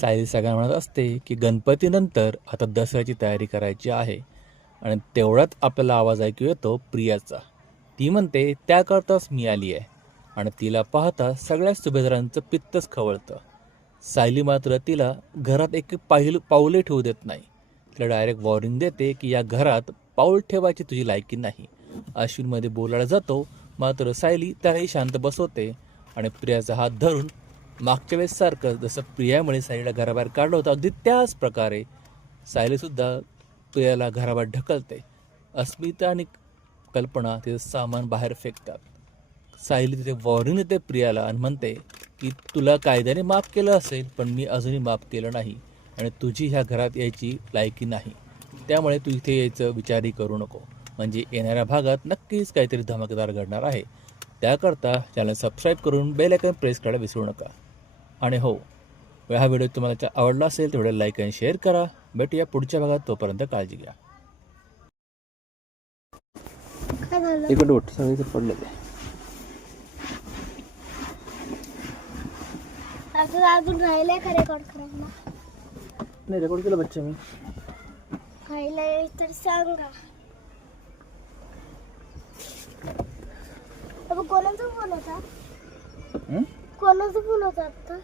सायली सगळ्या म्हणत असते की गणपतीनंतर आता दसऱ्याची तयारी करायची आहे. आणि तेवढाच आपल्याला आवाज ऐकू येतो प्रियाचा. ती म्हणते त्याकरताच मी आली आहे. आणि तिला पाहता सगळ्या सुभेदारांचं पित्तच खवळतं. सायली मात्र तिला घरात एक पाहिल पाऊले ठेवू देत नाही. तिला डायरेक्ट वॉर्निंग देते की या घरात पाऊल ठेवायची तुझी लायकी नाही. अश्विनमध्ये बोलायला जातो मात्र सायली त्यालाही शांत बसवते आणि प्रियाचा हात धरून मागच्या वेळेस सारखं जसं प्रियामुळे सायलीला घराबाहेर काढलं होतं अगदी त्याच प्रकारे सायलीसुद्धा प्रियाला घराबाहेर ढकलते. अस्मिता आणि कल्पना तिचं सामान बाहेर फेकतात. सायली तिथे वॉर्निंग देते प्रियाला आणि म्हणते की तुला कायद्याने माफ केलं असेल पण मी अजूनही माफ केलं नाही आणि तुझी ह्या घरात यायची लायकी नाही. त्यामुळे तू इथे यायचं विचारही करू नको. म्हणजे येणाऱ्या भागात नक्कीच काहीतरी धमाकेदार घडणार आहे. त्याकरता चॅनल सबस्क्राईब करून बेल आयकन प्रेस करायला विसरू नका. आणि हो हा व्हिडिओ तुम्हाला आवडला असेल तेवढे लाईक आणि शेअर करा. भेटूया पुढच्या भागात तोपर्यंत काळजी घ्या. इकडे उठ सगळे पडलेले असं अजून राहिलंय का रेकॉर्ड करायला? नाही रेकॉर्ड केलं बच्चा मी. राहिलंय तर सांगा. अबे, कोणाचा फोन होता? हं? कोणाचं फोन होता आता?